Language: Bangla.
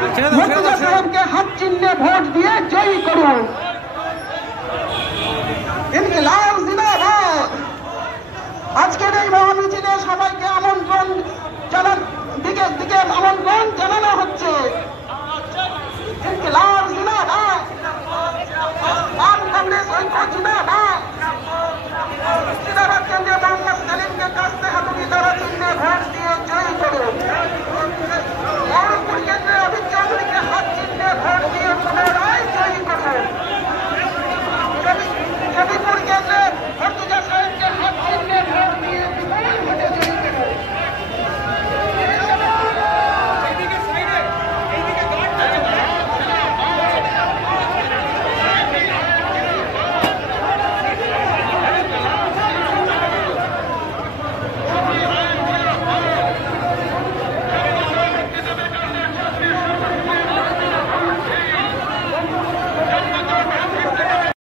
মুর্তজা সাহেবকে হাত চিহ্নে ভোট দিয়ে জয়ী করুন। ইনকিলাব জিন্দাবাদ। আজকের এই মহামিছিলে সবাইকে আমন্ত্রণ জানানো হচ্ছে।